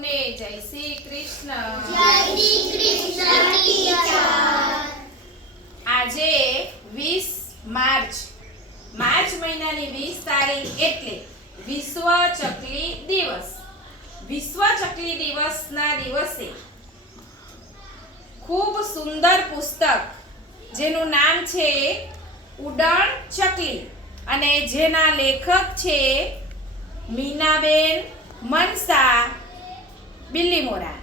સૌને જય શ્રી કૃષ્ણ. જય શ્રી કૃષ્ણ ટીચર. આજે 20 માર્ચ મહિનાની 20 તારીખ એટલે વિશ્વ ચકલી દિવસ. વિશ્વ ચકલી દિવસના દિવસે ખૂબ સુંદર પુસ્તક જેનું નામ છે ઉડણ ચકલી અને જેના લેખક છે મીનાબેન મનસા બિલ્લીમોરા.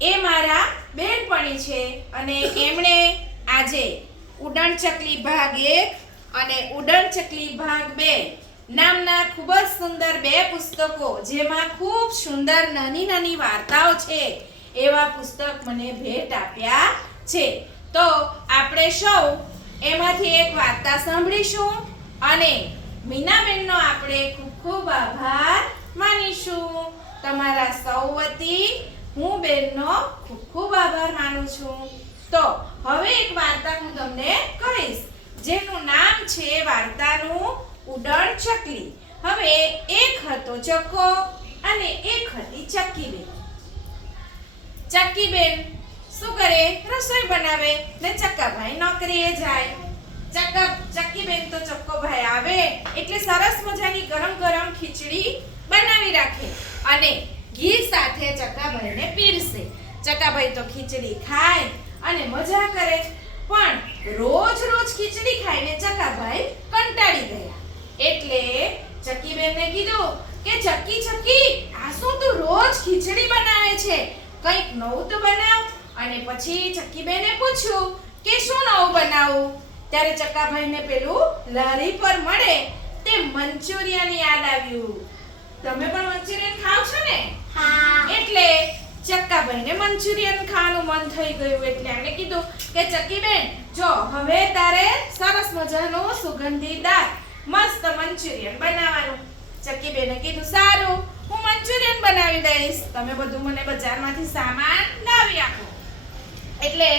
એ મારા બેનપણી છે અને એમણે આજે ઉડણ ચકલી ભાગ 1 અને ઉડણ ચકલી ભાગ 2 નામના ખૂબ જ સુંદર 2 પુસ્તકો જેમાં ખૂબ સુંદર નાની નાની વાર્તાઓ છે એવા પુસ્તક મને ભેટ આપ્યા છે. તો આપણે સૌ એમાંથી એક વાર્તા સાંભળીશું અને મીનાબેનનો આપણે ખૂબ ખૂબ આભાર માનીશું. તમારા સૌ વતી હું બેનનો ખૂબ ખૂબ આભાર માનું છું. તો હવે એક વાર્તા હું તમને કહીશ જેનું નામ છે વાર્તાનું ઉડણ ચકલી. હવે એક હતો ચકો અને એક હતી ચક્કીબેન. ચક્કીબેન શું કરે? રસોઈ બનાવે ને ચક્કાભાઈ નોકરીએ જાય. ચક્કીબેન તો ચક્કોભાઈ આવે એટલે સરસ મજાની ગરમ ગરમ ખીચડી બનાવી રાખે અને ઘી સાથે ચક્કાભાઈને પીરસે. ચક્કાભાઈ તો ખીચડી ખાય અને મજા કરે. પણ રોજ ખીચડી ખાઈને ચક્કાભાઈ કંટાળી ગયા. એટલે ચક્કીબેનને કીધું કે ચક્કી આ શું તું રોજ ખીચડી બનાવે છે? કંઈક નવું તો બનાવ. અને પછી ચક્કીબેને પૂછ્યું કે શું નવું બનાવું? ત્યારે ચક્કાભાઈને પેલું લારી પર મળે તે મંચુરિયન યાદ આવ્યું. તમે પણ મંચુરિયન ખાવ છો ને? હા. એટલે ચક્કાભાઈને મંચુરિયન ખાવાનું મન થઈ ગયું એટલે એમણે કીધું કે ચક્કીબેન જો હવે તારે સરસ મજાનું સુગંધીદાર મસ્ત મંચુરિયન બનાવવાનું. ચક્કીબેને કીધું સારું હું મંચુરિયન બનાવી દઈશ, તમે બધું મને બજારમાંથી સામાન લાવી આપો. એટલે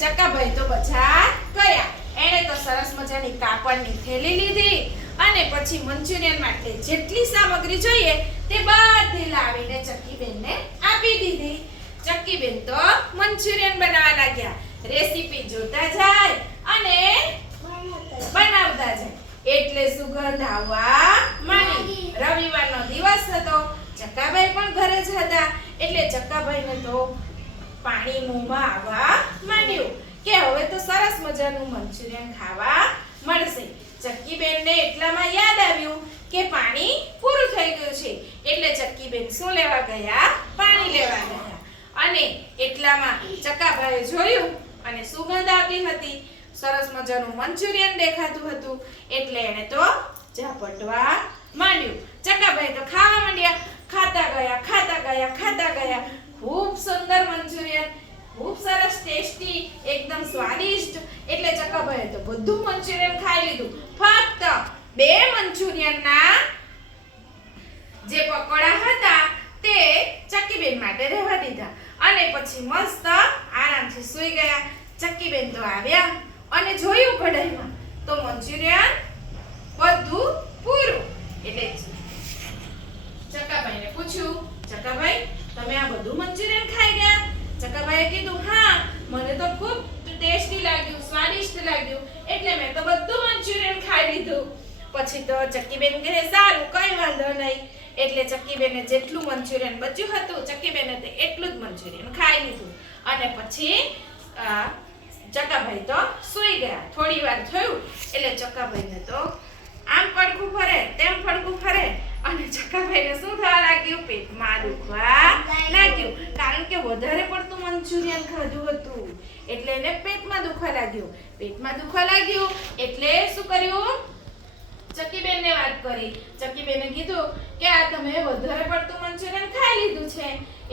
ચક્કાભાઈ તો બજાર ગયા. એણે તો સરસ મજાની કાપડની થેલી લીધી અને પછી મંચુરિયન માટે જેટલી સામગ્રી જોઈએ તે બધી લાવીને ચક્કીબેનને આપી દીધી. ચક્કીબેન તો મંચુરિયન બનાવવા લાગ્યા. રેસીપી જોતા જાય અને બનાવતા જાય એટલે સુગંધ આવવા માંડી. રવિવારનો દિવસ હતો. ચક્કાભાઈ પણ ઘરે જ હતા એટલે ચક્કાભાઈને તો પાણી મોંમાં આવવા માંડ્યું કે હવે તો સરસ મજાનું મંચુરિયન ખાવા મળશે. ચક્કીબેનને એટલામાં યાદ આવ્યું કે પાણી પૂરું થઈ ગયું છે એટલે ચક્કીબેન શું લેવા ગયા? પાણી લેવા ગયા. અને એટલામાં ચક્કાભાઈએ જોયું અને સુગંધ આવતી હતી. સરસ મજાનું મંચુરિયન દેખાતું હતું એટલે એને તો ઝાપટવા માંડ્યું. ચક્કાભાઈ તો ખાવા માંડ્યા. ખાતા ગયા. ખૂબ સુંદર મંચુરિયન, ખૂબ સરસ ટેસ્ટી, એકદમ સ્વાદિષ્ટ. એટલે ચક્કાભાઈએ તો બધું મંચુરિયન ખાઈ લીધું. ફક્ત 2 મંચુરિયનના જે પકોડા હતા તે ચક્કીબેન માટે રહેવા દીધા અને પછી મસ્ત આરામથી સૂઈ ગયા. ચક્કીબેન તો આવ્યા અને જોયું કઢાઈમાં તો મંચુરિયન બધું પૂરું. એટલે ચક્કાભાઈને પૂછ્યું, ચક્કાભાઈ તમે આ બધું મંચુરિયન ખાઈ ગયા? ચક્કાભાઈએ કીધું હા મને તો ખૂબ ટેસ્ટી લાગ્યું, સ્વાદિષ્ટ લાગ્યું એટલે મેં તો બધું મંચુરિયન ખાઈ લીધું. પછી તો ચક્કીબેન કહે સારું કઈ વાંધો નહીં. એટલે ચક્કીબેને જેટલું મંચુરિયન બચ્યું હતું ચક્કીબેને તે એટલું જ મંચુરિયન ખાઈ લીધું અને પછી ચક્કાભાઈ તો સૂઈ ગયા. થોડી વાર થયું એટલે ચક્કાભાઈને તો આમ પડખું ફરે તેમ પડખું ફરે અને ચક્કાભાઈને શું થવા લાગ્યું? પેટમાં દુખવા લાગ્યું. કારણ કે વધારે પડતું મંચુરિયન ખાધું હતું એટલે એને પેટમાં દુખવા લાગ્યું. એટલે શું કર્યું? ચક્કીબેનને વાત કરી. ચક્કીબેને કીધું કે આ તમે વધારે પડતું મંચુરિયન ખાઈ લીધું છે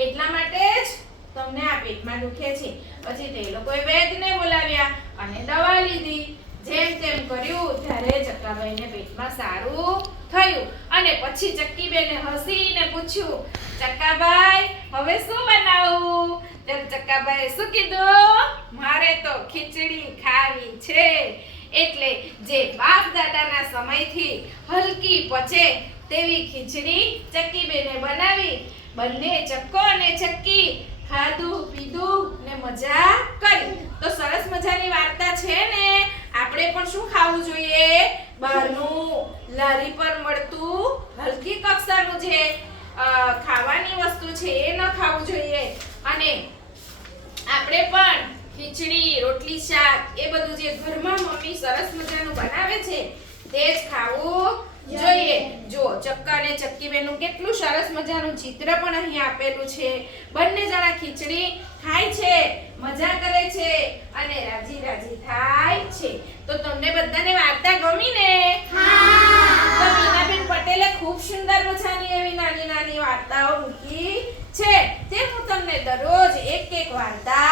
એટલા માટે જ તમને આ પેટમાં દુખે છે. પછી તે લોકોએ વૈદ્યને બોલાવ્યા અને દવા લીધી. જેમ તેમ કર્યું ત્યારે ચક્કાભાઈને પેટમાં સારું થયું અને પછી ચક્કીબેને હસીને પૂછ્યું ચક્કાભાઈ હવે શું બનાવું? ત્યારે ચક્કાભાઈએ શું કીધું? મારે તો ખીચડી ખાવી છે. એટલે જે બાપ દાદાના સમયથી હલકી પચે તેવી ખીચડી ચક્કીબેને બનાવી. બંને ચક્કો અને ચક્કી ખાધું પીધું ને મજા કરી. તો સરસ મજાની વાર્તા છે ને. આપણે પણ શું ખાવું જોઈએ? બહારનું લારી પર મળતું હલકી કક્ષાનું જે ખાવાની વસ્તુ છે એ ન ખાવું જોઈએ. અને આપણે પણ ખીચડી રોટલી શાક એ બધું જે ઘરમાં મમ્મી સરસ મજાનું બનાવે છે તે જ ખાવું જોઈએ. જો ચક્કા અને ચક્કી બેનનું કેટલું સરસ મજાનું ચિત્ર પણ અહીં આપેલું છે. બંને જણા ખીચડી ખાય છે, મજા કરે છે અને રાજી રાજી થાય છે. તો તમને બધાને વાર્તા ગમી ને? તો મીનાબેન પટેલે ખૂબ સુંદર મજાની એવી નાની નાની વાર્તાઓ મૂકી છે તે હું તમને દરરોજ એક એક વાર્તા